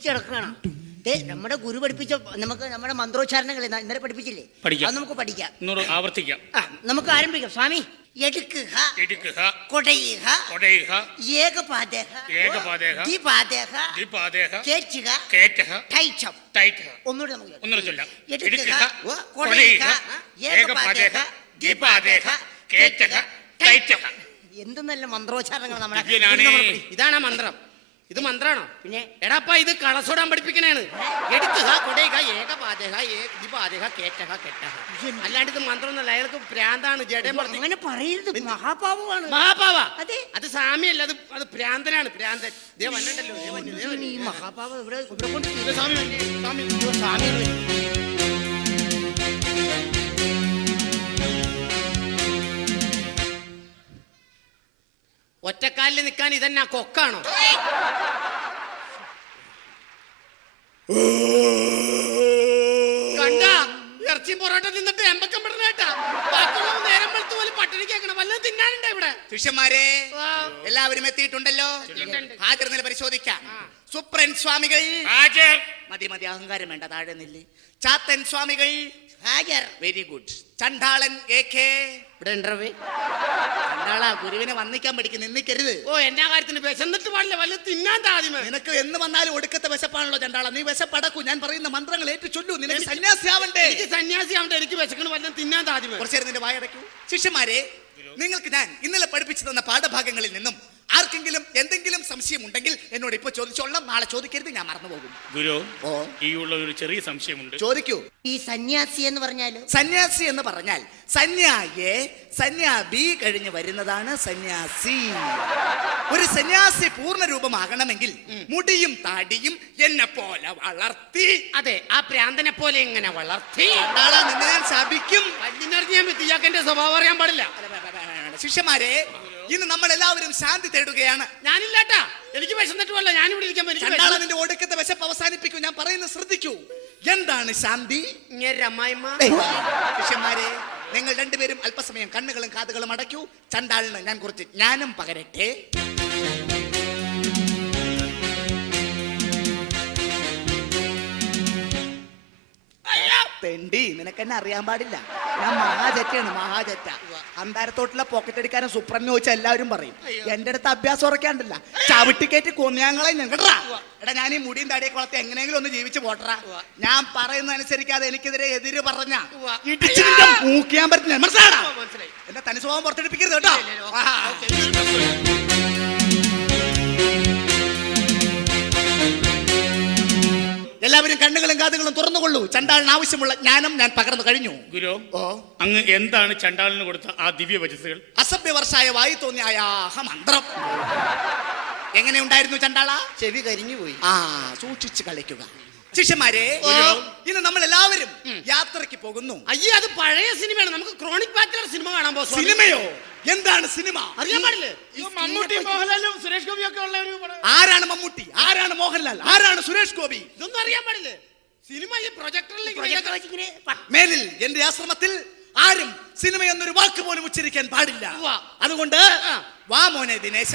ചിരിച്ചു കിടക്കണം നമ്മുടെ ഗുരു പഠിപ്പിച്ച നമുക്ക് നമ്മുടെ മന്ത്രോച്ചാരണങ്ങൾ ഇന്ന- ഇന്നലെ പഠിപ്പിച്ചില്ലേ? പഠിക്കാം. അത് നമുക്ക് പഠിക്കാം. ആവർത്തിക്കാം. നമുക്ക് ആരംഭിക്കാം. സ്വാമി എടുക്കുക ഇടുക്കുക കൊടയുക കൊടയുക ഏകപാദേഹ ഏകപാദേഹ ദ്വിപാദേഹ ദീപാദേഹ കേച്ചുക കേറ്റഹ ടൈച്ചം ടൈറ്റഹ ഒന്നുകൂടെ നമുക്ക് കേൾക്കാം. ഒന്നുകൂടെ ചൊല്ലാം. എടുക്കുക ഇടുക്കുക കൊടയുക കൊടയുക ഏകപാദേഹ ദീപാദേഹ കേറ്റഹ ടൈറ്റഹ എന്ത് നല്ല മന്ത്രോച്ചാരണങ്ങൾ നമ്മുടെ ഇതാണ് മന്ത്രം. ഇത് മന്ത്രാണോ? പിന്നെ എടാപ്പ ഇത് കളസോടാൻ പഠിപ്പിക്കണേണ്. എടുക്കുക കൊടയുക ഏകപാതക ഏകപാതക കേറ്റക കെട്ടക. അല്ലാണ്ട് ഇത് മന്ത്രമൊന്നുമല്ല അയാൾക്ക് പ്രാന്താണ് ജഡം അങ്ങനെ പറയരുത് മഹാപാവമാണ്. മഹാപാവ? അതെ. അത് സാമിയല്ല അത് അത് പ്രാന്തനാണ് പ്രാന്തൻ ദേ വന്നിട്ടല്ലോ മഹാപാവ ഇവിടെ സ്വാമി സ്വാമി ഒറ്റക്കാലിൽ നിൽക്കാൻ ഇതെന്നാ കൊക്കാണോ? കണ്ട ഇറച്ചി പൊറോട്ട തിന്നിട്ട് എമ്പക്കം പെടുന്നേട്ടാ ബാക്കിയുള്ള നേരം വെളുത്ത് പോലെ പട്ടിണി കേൾക്കണം. വല്ലതും തിന്നാനുണ്ടോ ഇവിടെ? ശിഷ്യന്മാരെ എല്ലാവരും എത്തിയിട്ടുണ്ടല്ലോ? എത്തിയിട്ടുണ്ട്. ഹാജർ നില പരിശോധിക്കാം സുപ്രൻ സ്വാമികൾ. ഹാജർ മതി മതി അഹങ്കാരം വേണ്ട താഴെ നില്ല്. ചാത്തൻ സ്വാമികൾ. ഹാജർ. വെരി ഗുഡ് ചണ്ടാളൻ എ കെ ഇവിടെ ഉണ്ടവേ എന്താളാ ഗുരുവിനെ വന്നിക്കാൻ പഠിക്കും നിന്നിക്കരുത്. ഓ എന്നാ കാര്യത്തിന് വിശന്നിട്ട് പാടില്ല വല്ല തിന്നാൻ താദ്യമേ നിനക്ക് എന്ന് വന്നാലും ഒടുക്കത്തെ വിശപ്പാണല്ലോ ചണ്ടാള നീ വിശപ്പടക്കൂ ഞാൻ പറയുന്ന മന്ത്രങ്ങൾ ഏറ്റു ചൊല്ലു നിനക്ക് സന്യാസിയാവണ്ടേ എനിക്ക് സന്യാസി ആവണ്ടേ എനിക്ക് വിശക്കണ വല്ല തിന്നാൻ താദ്യമേ കുറച്ചേരം നിന്റെ വായടക്കൂ ശിഷ്യന്മാരെ നിങ്ങൾക്ക് ഞാൻ ഇന്നലെ പഠിപ്പിച്ചു തന്ന പാഠഭാഗങ്ങളിൽ നിന്നും ആർക്കെങ്കിലും എന്തെങ്കിലും സംശയം ഉണ്ടെങ്കിൽ എന്നോട് ഇപ്പൊ ചോദിച്ചോളാം നാളെ ചോദിക്കരുത് ഞാൻ മറന്നുപോകും ഗുരു ഓ. ഈ ഉള്ള ഒരു ചെറിയ സംശയമുണ്ട് ചോദിക്കൂ ഈ സന്യാസി എന്ന് പറഞ്ഞാൽ സന്യാസി എന്ന് പറഞ്ഞാൽ സന്യായെ സന്യാബി കഴിഞ്ഞ് വരുന്നതാണ് സന്യാസി ഒരു സന്യാസി പൂർണ രൂപമാകണമെങ്കിൽ മുടിയും താടിയും എന്നെ പോലെ വളർത്തി അതെ ആ പ്രാന്തനെ പോലെ ഇങ്ങനെ വളർത്തി ശബിക്കും നിന്നെ ഞാൻ ശപിക്കും സ്വഭാവം അറിയാൻ പാടില്ല ശിഷ്യന്മാരെ ഇന്ന് നമ്മൾ എല്ലാവരും ശാന്തി തേടുകയാണ്. ഞാനില്ലാട്ടാ. എനിക്ക് വിശന്നിട്ടുമല്ല. ഞാൻ ഇവിടെ ഇരിക്കാൻ നിന്റെ ഒടുക്കത്തെ വിശപ്പ് അവസാനിപ്പിക്കും. ഞാൻ പറയുന്നത് ശ്രദ്ധിക്കൂ. എന്താണ് ശാന്തി? ശിഷ്യന്മാരെ നിങ്ങൾ രണ്ടുപേരും അല്പസമയം കണ്ണുകളും കാതുകളും അടയ്ക്കൂ. ചണ്ടാളിന് ഞാൻ കുറച്ച് ഞാനും പകരട്ടെ. തെണ്ടി നിനക്കെന്നെ അറിയാൻ പാടില്ല. ഞാൻ മഹാജറ്റാണ് മഹാജറ്റ. അന്താരത്തോട്ടുള്ള പോക്കറ്റ് അടിക്കാരൻ സുപ്രന്ന് ചോദിച്ചാൽ എല്ലാവരും പറയും എന്റെ അടുത്ത് അഭ്യാസം ഉറക്കാണ്ടല്ല ചവിട്ടിക്കേറ്റ് കൊന്നിയാങ്ങളെ ഞങ്ങടാ എടാ ഞാൻ ഈ മുടിയും തടിയൊക്കെ വളർത്തി എങ്ങനെയെങ്കിലും ഒന്ന് ജീവിച്ച് പോട്ടറാ. ഞാൻ പറയുന്ന അനുസരിക്കാതെ എനിക്കെതിരെ എതിര് പറഞ്ഞ. ഇടിച്ച് മൂക്കിയാൻ പറ്റില്ല മനസ്സിലാടാ. എന്റെ തനി സ്വഭാവം പുറത്തെടുപ്പിക്കരുത് കേട്ടോ. കണ്ണുകളും കാതുകളും തുറന്നുകൊള്ളൂ. ചണ്ടാളിന് ആവശ്യമുള്ള ജ്ഞാനം ഞാൻ പകർന്നു കഴിഞ്ഞു. ഗുരു ഓ. അങ്ങ് എന്താണ് ചണ്ടാളിന് കൊടുത്ത ആ ദിവ്യ വചസ്സുകൾ അസഭ്യവർഷായ വായി തോന്നിയ അയാഹ മന്ത്രം. എങ്ങനെ ഉണ്ടായിരുന്നു ചണ്ടാള? ചെവി കരിഞ്ഞു പോയി. ആ സൂക്ഷിച്ചു കളിക്കുക. ശിഷ്യന്മാരെ ഇന്ന് നമ്മൾ എല്ലാവരും യാത്രയ്ക്ക് പോകുന്നു. അയ്യോ അത് പഴയ സിനിമയാണ്. നമുക്ക് ക്രോണിക് ബാച്ചിലർ സിനിമ കാണാൻ പോകും സിനിമയോ? എന്താണ് സിനിമ? അറിയാൻ പാടില്ലേ? മമ്മൂട്ടി മോഹൻലാലും സുരേഷ് ഗോപി ഒക്കെ ഉള്ള ഒരു. ആരാണ് മമ്മൂട്ടി? ആരാണ് മോഹൻലാൽ? ആരാണ് സുരേഷ് ഗോപി? ഇതൊന്നും അറിയാൻ പാടില്ലേ? സിനിമ ഈ പ്രൊജക്ടറിൽ മേലിൽ എന്റെ ആശ്രമത്തിൽ ആരും സിനിമ എന്നൊരു വാക്ക് പോലും ഉച്ചരിക്കാൻ പാടില്ല. അതുകൊണ്ട്. വാ മോനെ ദിനേശ.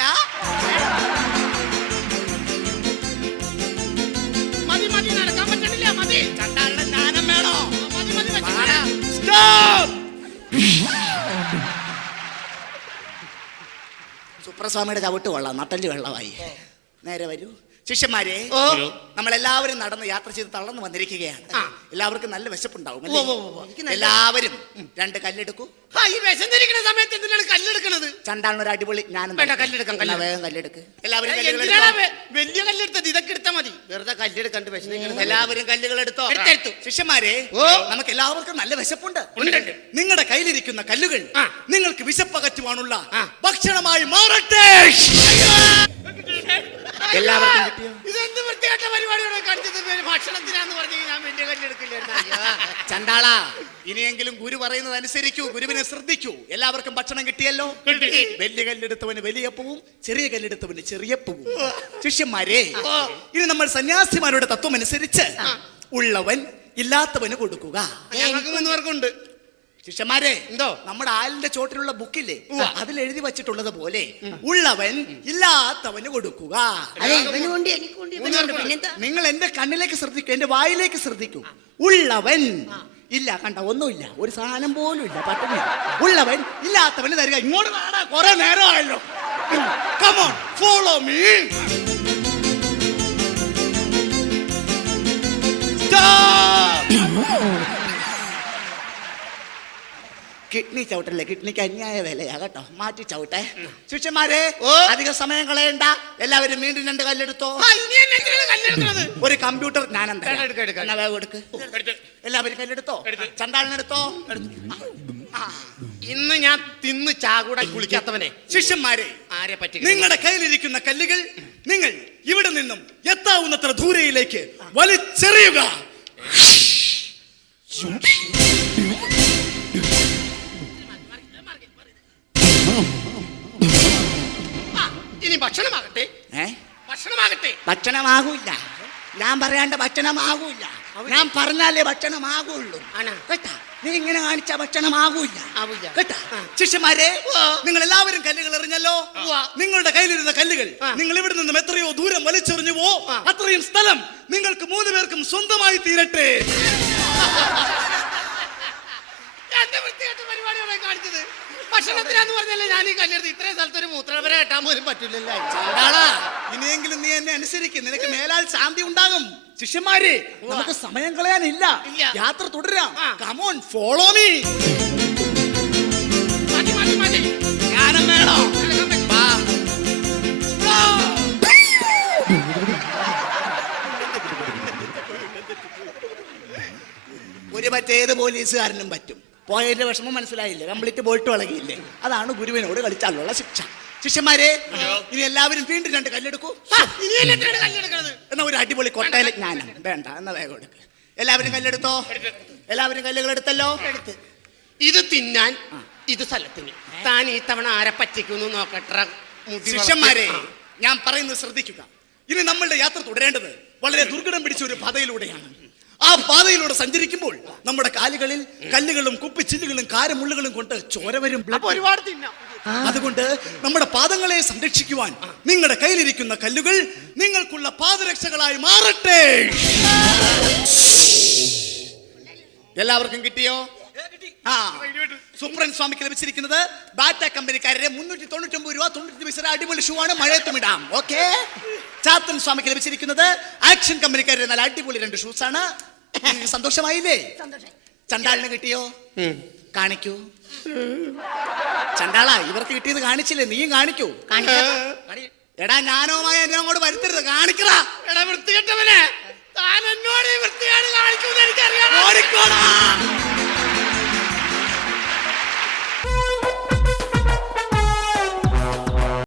സുപ്രസ്വാമിയുടെ ചവിട്ട് കൊള്ളാം. നട്ടൽ വെള്ളമായി. നേരെ വരൂ. ശിഷ്യന്മാരെ എല്ലാവരും നടന്ന് യാത്ര ചെയ്ത് തളർന്നു വന്നിരിക്കുകയാണ്. എല്ലാവർക്കും നല്ല വിശപ്പുണ്ടാവും. എല്ലാവരും രണ്ട് കല്ലെടുക്കൂ. ഈ വിശന്നിരിക്കുന്ന സമയത്ത് എന്തിനാണ് കല്ലെടുക്കുന്നത് ചണ്ടാണ് ഒരു അടിപൊളി ഞാനും വേണ്ട, കല്ലെടുക്കാം, വേഗം കല്ലെടുക്ക്. എല്ലാവരും. വലിയ കല്ലെടുത്തത്? ഇതൊക്കെ എടുത്താൽ മതി. വെറുതെ കല്ലെടുക്കണ്ട് വിശന്നിരിക്കുന്നത് എല്ലാവരും കല്ലുകൾ എടുത്തോ? എടുത്തെടുത്തു. ശിഷ്യന്മാരെ ഓ. നമുക്ക് എല്ലാവർക്കും നല്ല വിശപ്പുണ്ട്. നിങ്ങളുടെ കയ്യിലിരിക്കുന്ന കല്ലുകൾ നിങ്ങൾക്ക് വിശപ്പകറ്റുവാനുള്ള. ഭക്ഷണമായി മാറട്ടെ. എല്ലാവർക്കും കിട്ടിയോ? ഇതെന്ത് വൃത്തികെട്ട പരിപാടിയാണ്? കാണിച്ചത് ഭക്ഷണത്തിനാന്ന് പറഞ്ഞു ഞാൻ വലിയ കല്ലെടുക്കില്ല? ചണ്ടാള ഇനിയെങ്കിലും ഗുരു പറയുന്നത് അനുസരിക്കൂ ഗുരുവിനെ ശ്രദ്ധിക്കൂ. എല്ലാവർക്കും ഭക്ഷണം കിട്ടിയല്ലോ? കിട്ടി. വലിയ കല്ലെടുത്തവന് വലിയ പൂവും ചെറിയ കല്ലെടുത്തവന് ചെറിയ പൂവും. ശിഷ്യന്മാരെ ഇനി നമ്മൾ സന്യാസിമാരുടെ തത്വം അനുസരിച്ച് ഉള്ളവൻ ഇല്ലാത്തവന് കൊടുക്കുക. ഞങ്ങൾക്ക് മൂന്ന് പേർക്കുണ്ട് ശിഷ്യന്മാരെ എന്തോ? നമ്മുടെ ആലിന്റെ ചോട്ടിലുള്ള ബുക്കില്ലേ. അതിൽ എഴുതി വെച്ചിട്ടുള്ളത് പോലെ ഉള്ളവൻ ഇല്ലാത്തവന് കൊടുക്കുക. നിങ്ങൾ എന്റെ കണ്ണിലേക്ക് ശ്രദ്ധിക്കൂ എന്റെ വായിലേക്ക് ശ്രദ്ധിക്കൂ. ഉള്ളവൻ ഇല്ല കണ്ട ഒന്നുമില്ല. ഒരു സാധനം പോലും ഇല്ല പട്ടിണി ഉള്ളവൻ ഇല്ലാത്തവന് തരിക. ഇങ്ങോട്ട് കുറെ നേരമായല്ലോ. Come on follow me kidney ചവിട്ടല്ലേ? കിഡ്നിക്ക് അന്യായ വിലയാ കേട്ടോ. മാറ്റി ചവിട്ടെ. ശിഷ്യന്മാരെ അധികം സമയം കളയണ്ട. എല്ലാവരും വീണ്ടും രണ്ട് കല്ലെടുത്തോ? ഒരു കമ്പ്യൂട്ടർ ഞാൻ എന്താ എടുക്ക. എടുത്ത് എല്ലാവരും കല്ലെടുത്തോ. ചണ്ടാളിനെടുത്തോ ഇന്ന് ഞാൻ തിന്ന് ചാകൂടെ കുളിക്കാത്തവനെ. ശിഷ്യന്മാരെ ആരെ പറ്റി നിങ്ങളുടെ കയ്യിലിരിക്കുന്ന കല്ലുകൾ നിങ്ങൾ ഇവിടെ നിന്നും എത്താവുന്നത്ര ദൂരയിലേക്ക് വലിച്ചെറിയുക. ഭക്ഷണമാകൂല ഞാൻ പറയാണ്ട് ഭക്ഷണമാകൂല ഞാൻ പറഞ്ഞാലേ ഭക്ഷണമാകുള്ളൂ? കേട്ടാ? നീ ഇങ്ങനെ കാണിച്ച ഭക്ഷണമാകൂല. കേട്ടാ? ശിഷ്യമാരെ. നിങ്ങൾ എല്ലാവരും കല്ലുകൾ എറിഞ്ഞല്ലോ. നിങ്ങളുടെ കയ്യിലിരുന്ന കല്ലുകൾ. നിങ്ങൾ ഇവിടെ നിന്നും എത്രയോ ദൂരം വലിച്ചെറിഞ്ഞുവോ പോ. അത്രയും സ്ഥലം നിങ്ങൾക്ക് മൂന്ന് പേർക്കും സ്വന്തമായി തീരട്ടെ. പരിപാടിയാണ് കാണിച്ചത്? ഭക്ഷണത്തിനാന്ന് പറഞ്ഞല്ലേ ഞാൻ ഈ കല്ലെടുത്ത് ഇത്രയും സ്ഥലത്ത് ഒരു മൂത്രവരെ കെട്ടാൻ പോലും പറ്റില്ലല്ലേ. ചണ്ടാളാ, ഇനിയെങ്കിലും നീ എന്നെ അനുസരിക്കും. നിനക്ക് മേലാൽ ശാന്തി ഉണ്ടാകും. ശിഷ്യന്മാരെ നമുക്ക് സമയം കളയാനില്ല. യാത്ര തുടരാം. കമോൺ ഫോളോ മീ ജ്ഞാനം വേണോ. ഒരു മറ്റേത് പോലീസുകാരനും പറ്റും. പോയതിന്റെ വിഷമം മനസ്സിലായില്ലേ? കംപ്ലീറ്റ് ബോൾട്ട് വളകിയില്ലേ അതാണ് ഗുരുവിനോട് കളിച്ചാലുള്ള ശിക്ഷ. ശിഷ്യന്മാരെ ഇനി എല്ലാവരും വീണ്ടും രണ്ട് കല്ലെടുക്കൂ. എന്നെ ഒരു അടിപൊളി കൊട്ടയിലെ ജ്ഞാനം വേണ്ട എന്നാ വേഗം എടുക്ക്. എല്ലാവരും കല്ലെടുത്തോ? എല്ലാവരും കല്ലുകൾ എടുത്തല്ലോ? എടുത്ത്. ഇത് തിന്നാൻ ഇത് സ്ഥലത്തിന്. താൻ ഈ തവണ ആരെ പറ്റിക്കുന്നു നോക്കട്ടെ. ശിഷ്യന്മാരെ ഞാൻ പറയുന്നത് ശ്രദ്ധിക്കുക. ഇനി നമ്മളുടെ യാത്ര തുടരേണ്ടത് വളരെ ദുർഘടം പിടിച്ച ഒരു പാതയിലൂടെയാണ്. ആ പാതയിലൂടെ സഞ്ചരിക്കുമ്പോൾ നമ്മുടെ കാലുകളിൽ കല്ലുകളും കുപ്പിച്ചില്ലുകളും കാരമുള്ളുകളും കൊണ്ട് ചോര വരും ഒരുപാട് തിന്നാം. അതുകൊണ്ട് നമ്മുടെ പാദങ്ങളെ സംരക്ഷിക്കുവാൻ നിങ്ങളുടെ കയ്യിലിരിക്കുന്ന കല്ലുകൾ നിങ്ങൾക്കുള്ള പാദരക്ഷകളായി മാറട്ടെ. എല്ലാവർക്കും കിട്ടിയോ? ആ. സുപ്രൻ സ്വാമിക്ക് ലഭിച്ചിരിക്കുന്നത് ബാറ്റ കമ്പനിക്കാരുടെ മുന്നൂറ്റി തൊണ്ണൂറ്റി ഒമ്പത് രൂപ തൊണ്ണൂറ്റി പൈസ അടിപൊളി ഷൂ ആണ്. മഴയത്തും ഇടാം. ഓക്കെ ചാത്തൻ സ്വാമിക്ക് ലഭിച്ചിരിക്കുന്നത് ആക്ഷൻ കമ്പനിക്കാരുടെ നല്ല അടിപൊളി രണ്ട് ഷൂസ് ആണ് സന്തോഷമായില്ലേ? ചണ്ടാളിന് കിട്ടിയോ? കാണിക്കൂ. ചണ്ടാള ഇവർക്ക് കിട്ടിയത് കാണിച്ചില്ലേ? നീയും കാണിക്കൂ. കാണി- എടാ ഞാനോമായ എന്നെ അങ്ങോട്ട് വരുത്തരുത്. കാണിക്കടാ. എടാ വൃത്തികെട്ടവനെ. താൻ എന്നോട് ഈ വൃത്തികേട് കാണിക്കുമെന്ന് എനിക്കറിയാം.